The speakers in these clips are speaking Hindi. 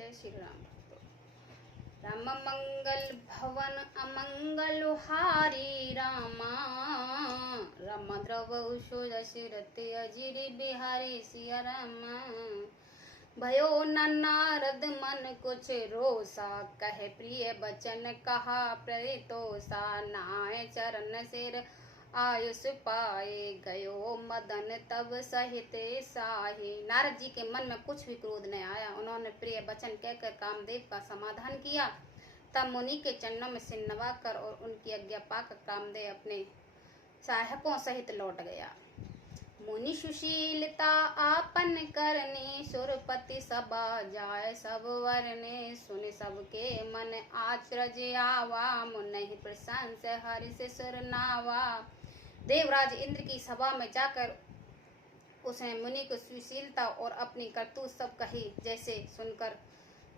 जय श्री राम भक्तों। राम मंगल भवन अमंगल हारी रामा, राम द्रव सुरति अजिर बिहारी सिया रामा। भयो न नारद मन कुछ रोसा, कहे प्रिय बचन कहा प्रेतोसा। नाय चरण सिर आयुष पाए, गयो मदन तब सहित साही। नारद जी के मन में कुछ भी क्रोध नहीं आया। उन्होंने प्रिय वचन कहकर कामदेव का समाधान किया। तब मुनि के चरणों में सिर नवाकर और उनकी आज्ञा पाकर कामदेव अपने सहायकों सहित लौट गया। मुनि सुशीलता आपन करने, सुरपति सभा जाय सब वरने। सुन सबके मन आचरज आवा, मुनहि प्रशंस हरि से सुरनावा। देवराज इंद्र की सभा में जाकर उसने मुनि को सुशीलता और अपनी करतूत सब कही। जैसे सुनकर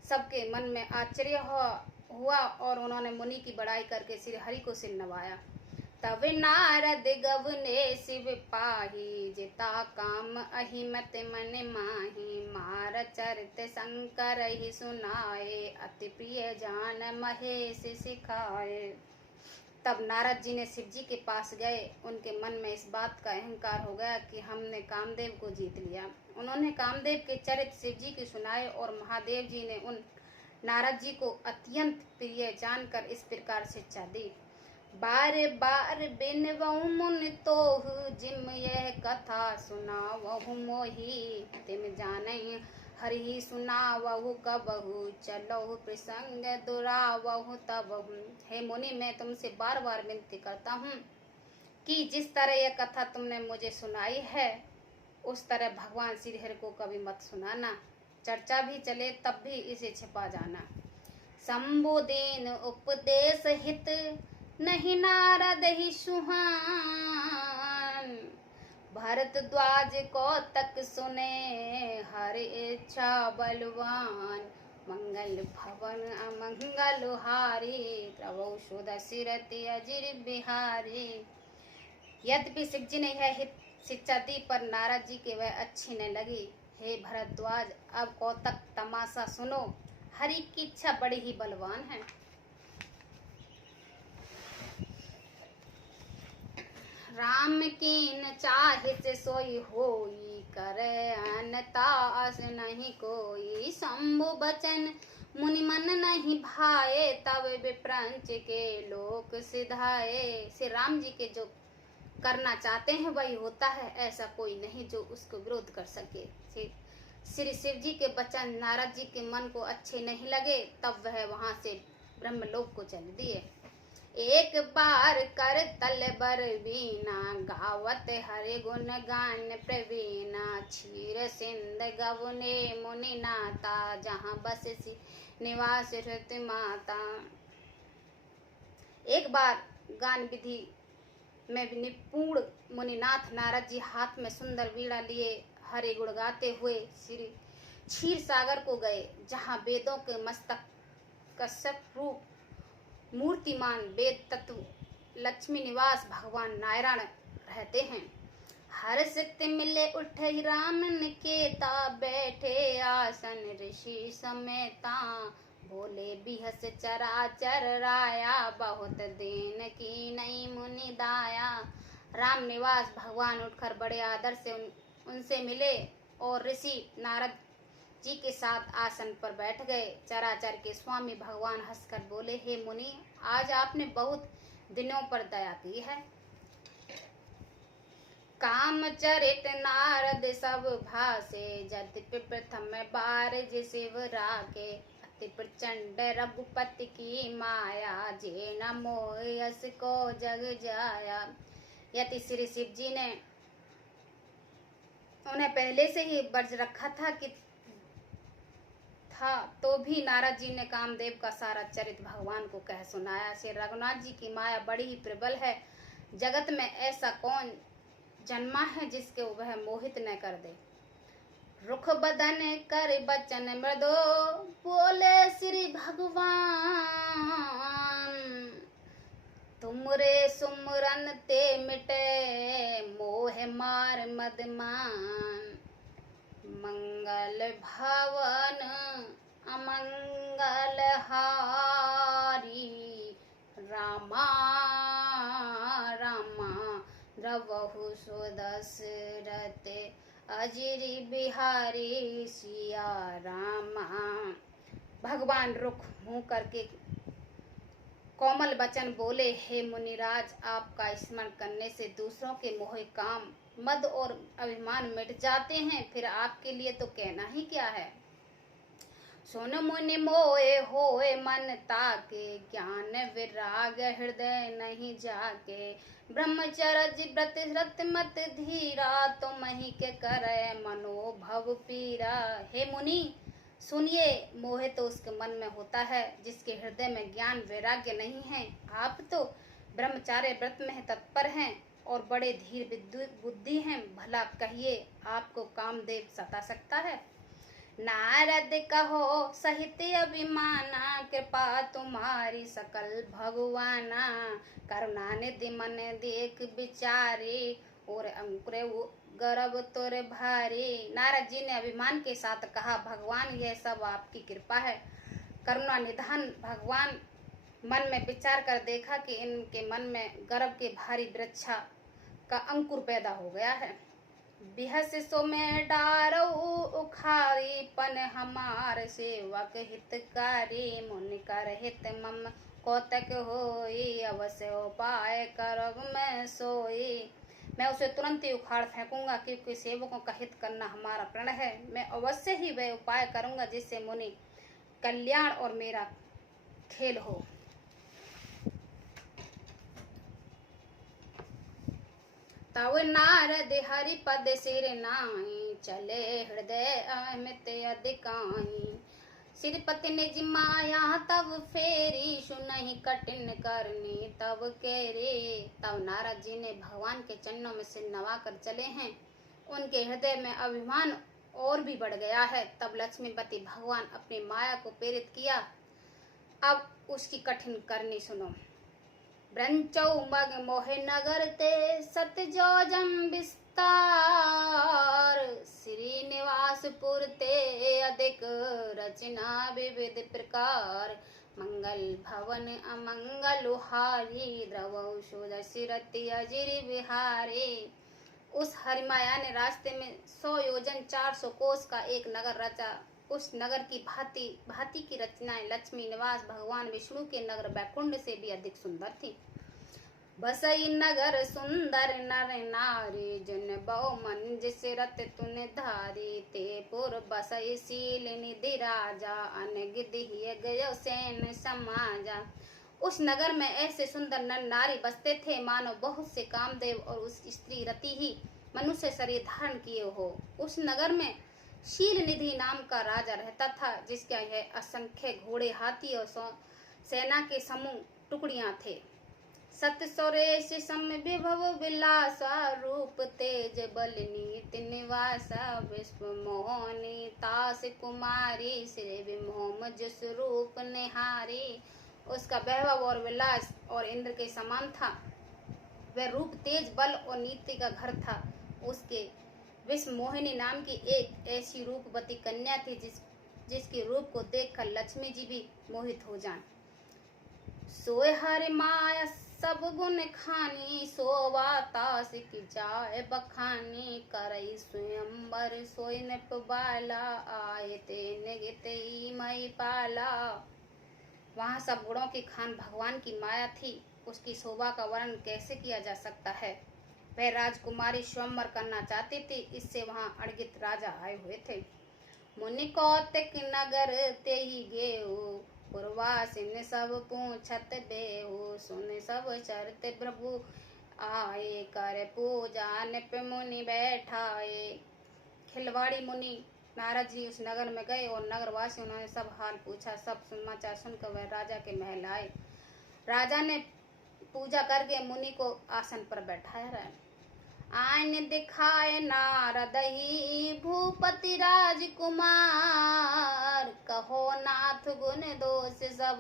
सबके मन में आश्चर्य हुआ और उन्होंने मुनि की बड़ाई करके श्री हरि को सिर नवाया। तब नारद गवने शिव पाही, जिता काम अहिमत मन माही। मार चरित शंकर ही सुनाए, अति प्रिय जान महेश सिखाए। तब नारद जी ने शिव जी के पास गए। उनके मन में इस बात का अहंकार हो गया कि हमने कामदेव को जीत लिया। उन्होंने कामदेव के चरित्र शिव जी के सुनाए और महादेव जी ने उन नारद जी को अत्यंत प्रिय जानकर इस प्रकार शिक्षा दी। बार बार बिनवऊ मुन तोहु, जिम यह कथा सुनावहु मोहि। तिम जानई हरि सुनावहु कबहु, चलहु प्रसंग दुरावहु तबहु। हे मुनि, मैं तुमसे बार बार विनती करता हूँ कि जिस तरह यह कथा तुमने मुझे सुनाई है उस तरह भगवान श्री हरि को कभी मत सुनाना। चर्चा भी चले तब भी इसे छिपा जाना। संबोधन उपदेश हित, नहीं नारद ही सुहान। भरद्वाज को तक सुने, हर इच्छा बलवान। मंगल भवन अमंगल हारी, द्रवौ सुरति अजिर बिहारी। यद्यपि शिव जी ने यह हित शिक्षा दी पर नारद जी के वह अच्छी न लगी। हे भरद्वाज, अब कौतक तमाशा सुनो। हरि की इच्छा बड़ी ही बलवान है। राम कीन चाहित सोई होई, करे अनता अस नहीं कोई। शंभु बचन मुनि मन नहीं भाए, तब विप्रंच के लोक सिधाए। श्री राम जी के जो करना चाहते हैं वही होता है, ऐसा कोई नहीं जो उसको विरोध कर सके। श्री शिव जी के वचन नारद जी के मन को अच्छे नहीं लगे, तब वह वहां से ब्रह्मलोक को चल दिए। एक बार कर तल बर बीना, गावत हरि गुण गान प्रवीणा। क्षीर सिंध गवने मुनि नाता, जहाँ बस सी निवास हृत माता। एक बार गान विधि में निपुण मुनिनाथ नारद जी हाथ में सुंदर वीणा लिए हरि गुण गाते हुए श्री क्षीर सागर को गए, जहाँ वेदों के मस्तक कश्यप रूप मूर्तिमान वेद तत्व लक्ष्मी निवास भगवान नारायण रहते हैं। हर सित मिले उठे रामन केता, बैठे आसन ऋषि समेता। बोले बिहस चराचर राया, बहुत दिन की नई मुनि दाया। राम निवास भगवान उठकर बड़े आदर से उनसे मिले और ऋषि नारद जी के साथ आसन पर बैठ गए। चराचर के स्वामी भगवान हंसकर बोले, हे मुनि, आज आपने बहुत दिनों पर दया की है। कामचरित नारद सब भासे, यद्यपि प्रथम बार शिव राके। अति प्रचंड रघुपति की माया, जे न मोयस को जग जाया। यदि श्री शिव जी ने उन्हें पहले से ही वर्ज रखा था तो भी नारद जी ने कामदेव का सारा चरित्र भगवान को कह सुनाया। श्री रघुनाथ जी की माया बड़ी ही प्रबल है। जगत में ऐसा कौन जन्मा है जिसके वह मोहित न कर दे। रुख बदन कर बचन मृदो, बोले श्री भगवान। तुमरे सुमरन ते मिटे, मोह मार मदमान। मंगल भवन अमंगल बलहारी रामा रामा द्रवहु सो दशरथ अजिरि बिहारी सिया रामा। भगवान रुख मुंह करके कोमल वचन बोले, हे मुनिराज, आपका स्मरण करने से दूसरों के मोह काम मद और अभिमान मिट जाते हैं, फिर आपके लिए तो कहना ही क्या है। सुन मुनि मोए होए मन ताके, ज्ञान विराग हृदय नहीं जाके। ब्रह्मचर्य व्रत रत मत धीरा, तुम ही के करे मनोभव पीरा। हे मुनि सुनिए, मोह तो उसके मन में होता है जिसके हृदय में ज्ञान वैराग्य नहीं है। आप तो ब्रह्मचार्य व्रत में तत्पर हैं और बड़े धीर बुद्धि हैं, भला कहिए आपको कामदेव सता सकता है। नारद कहो सहित अभिमाना, कृपा तुम्हारी सकल भगवाना। करुणा निधि मन देख विचारी, और अंकुरे गर्भ तोरे भारी। नारद जी ने अभिमान के साथ कहा, भगवान यह सब आपकी कृपा है। करुणा निधान भगवान मन में विचार कर देखा कि इनके मन में गर्भ के भारी वृक्षा का अंकुर पैदा हो गया है। बिहस सो में डारो उखारी, पन हमार सेवक हितकारी। मुनि कर हित मम कौतक होई, अवश्य उपाय करब मैं सोई। मैं उसे तुरंत ही उखाड़ फेंकूंगा, क्योंकि सेवकों का हित करना हमारा प्रण है। मैं अवश्य ही वह उपाय करूंगा जिससे मुनि कल्याण और मेरा खेल हो। तव नारद हरि पद सिर नाई, चले हृदय अमित अधिकाई। श्रीपति निज माया तब फेरी, सुनहि कठिन करनी तब केरी। तब नारद जी ने भगवान के चरणों में सिर नवा कर चले हैं। उनके हृदय में अभिमान और भी बढ़ गया है। तब लक्ष्मीपति भगवान अपनी माया को प्रेरित किया। अब उसकी कठिन करनी सुनो। ब्रंचौ मग मोहे नगर ते, सत जोजम विस्तार। श्रीनिवासपुर ते अधिक रचना विविध प्रकार। मंगल भवन अमंगल हारी, द्रवहु सो दशरथ अजिरि बिहारी। उस हरिमाया ने रास्ते में 100 योजन 400 कोस का एक नगर रचा। उस नगर की भांति भांति की रचनाएं लक्ष्मी निवास भगवान विष्णु के नगर बैकुंठ से भी अधिक सुंदर थी। बसई नगर सुंदर नर नारी, जिन बहु मन जिस रत तुन धारी। ते पुर बसई शील निधि राजा, अनगिधि गयो सैन समाजा। उस नगर में ऐसे सुंदर नर नारी बसते थे मानो बहुत से कामदेव और उस स्त्री रति ही मनुष्य शरीर धारण किए हो। उस नगर में शील निधि नाम का राजा रहता था, जिसके यह असंख्य घोड़े हाथी और सेना के समूह टुकड़ियां थे। सत सुरेश सम विभव विलासा, रूप तेज बल नीति निवासा। विश्व मोहनी तास कुमारी, श्री विमोह जस रूप निहारी। उसका वैभव और विलास और इंद्र के समान था। वह रूप तेज बल और नीति का घर था। उसके विश्व मोहिनी नाम की एक ऐसी रूपवती कन्या थी जिसके रूप को देखकर लक्ष्मी जी भी मोहित हो जाएं। सोए हरि माया सब गुण खानी, सोवा तास की जाय बखानी। करई स्वयंवर सोई नृप बाला, आए ते निगित मई पाला। वहाँ सब गुणों की खान भगवान की माया थी। उसकी शोभा का वर्णन कैसे किया जा सकता है। वह राजकुमारी स्वयंवर करना चाहती थी, इससे वहाँ अड़गित राजा आए हुए थे। मुनि कौतिक नगर ते ही गेऊ, पुरवासिन सब पूछत बेहू। सुन सब चरत प्रभु आए, कर पूजा निप मुनि बैठाए। खिलवाड़ी मुनि नारद जी उस नगर में गए और नगरवासी उन्होंने सब हाल पूछा। सब समाचार सुनकर वह राजा के महल आए। राजा ने पूजा करके मुनि को आसन पर बैठाया रहा। आइन दिखाए नारद ही भूपति राजकुमार, कहो नाथ गुण दोष सब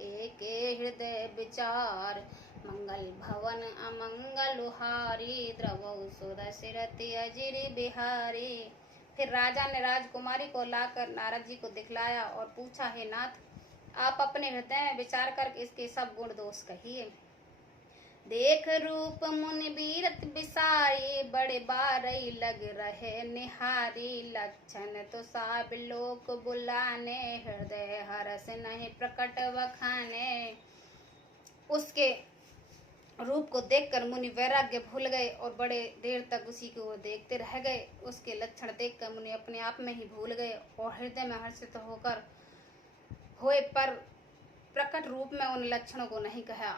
एक हृदय विचार। मंगल भवन अमंगल हारी, द्रवहु सो दशरथ अजिरि बिहारी। फिर राजा ने राजकुमारी को लाकर नारद जी को दिखलाया और पूछा, हे नाथ, आप अपने हृदय में विचार कर इसके सब गुण दोष कहिए। देख रूप मुनि बीरत बिसारी, बड़े बारई लग रहे निहारी, लक्षण तो सब लोक बुलाने, हृदय हरस नहीं प्रकट वखाने। उसके रूप को देखकर मुनि वैराग्य भूल गए और बड़े देर तक उसी को देखते रह गए। उसके लक्षण देखकर मुनि अपने आप में ही भूल गए और हृदय में हर्षित होकर हुए, पर प्रकट रूप में उन लक्षणों को नहीं कहा।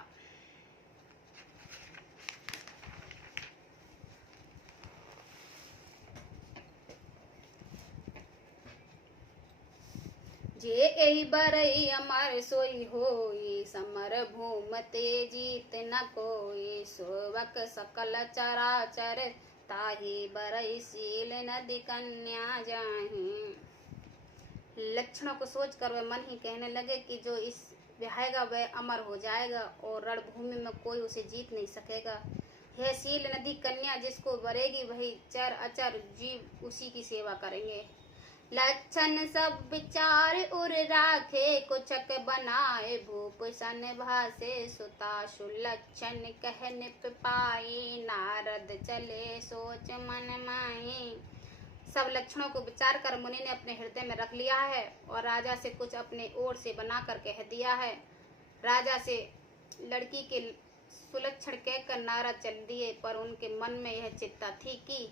जे एहि बरई अमर सोई होई, समर भूम ते जीत न कोई, सोवक सकल चराचर, ताहि बरई शील नदी कन्या जाहि। लक्षणों को सोचकर वह मन ही कहने लगे कि जो इस ब्याहेगा वह अमर हो जाएगा और रणभूमि में कोई उसे जीत नहीं सकेगा। यह शील नदी कन्या जिसको वरेगी वही चर अचर जीव उसी की सेवा करेंगे। लक्षण सब विचार उर राखे, कुचक बनाए भूप सन भासे, सुता सुलक्षण कह निप पाई, नारद चले सोच मन माही। सब लक्षणों को विचार कर मुनि ने अपने हृदय में रख लिया है और राजा से कुछ अपने ओर से बनाकर कह दिया है। राजा से लड़की के सुलक्षण कहकर नारद चल दिए, पर उनके मन में यह चिंता थी कि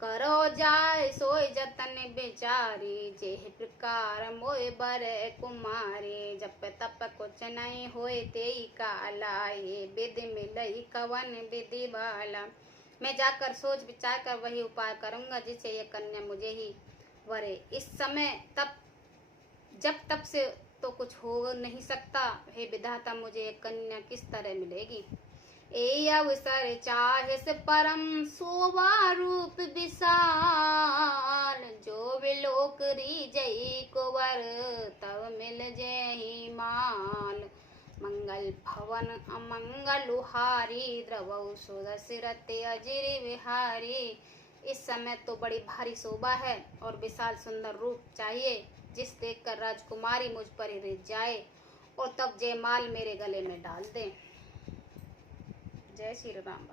करो जाय सोई जतन बेचारी, जेह प्रकार मोय बर कुमारी, जप तप कुछ नहीं होए तेई काला, ये विधि मिलई कवन विधि बाला। मैं जाकर सोच विचार कर वही उपाय करूंगा जिससे ये कन्या मुझे ही वरे। इस समय जब तब से तो कुछ हो नहीं सकता, हे विधाता मुझे एक कन्या किस तरह मिलेगी। ए अवसर चाहे परम शोभा रूप विशाल, जो विलोक रीजई कुंवर, तब मिल जय माल। मंगल भवन अमंगल हारी, द्रवौ सुदसिरते अजिर विहारी। इस समय तो बड़ी भारी शोभा है और विशाल सुंदर रूप चाहिए, जिस देखकर राजकुमारी मुझ पर ही रिझ जाए और तब जयमाल मेरे गले में डाल दे। जय श्री राम।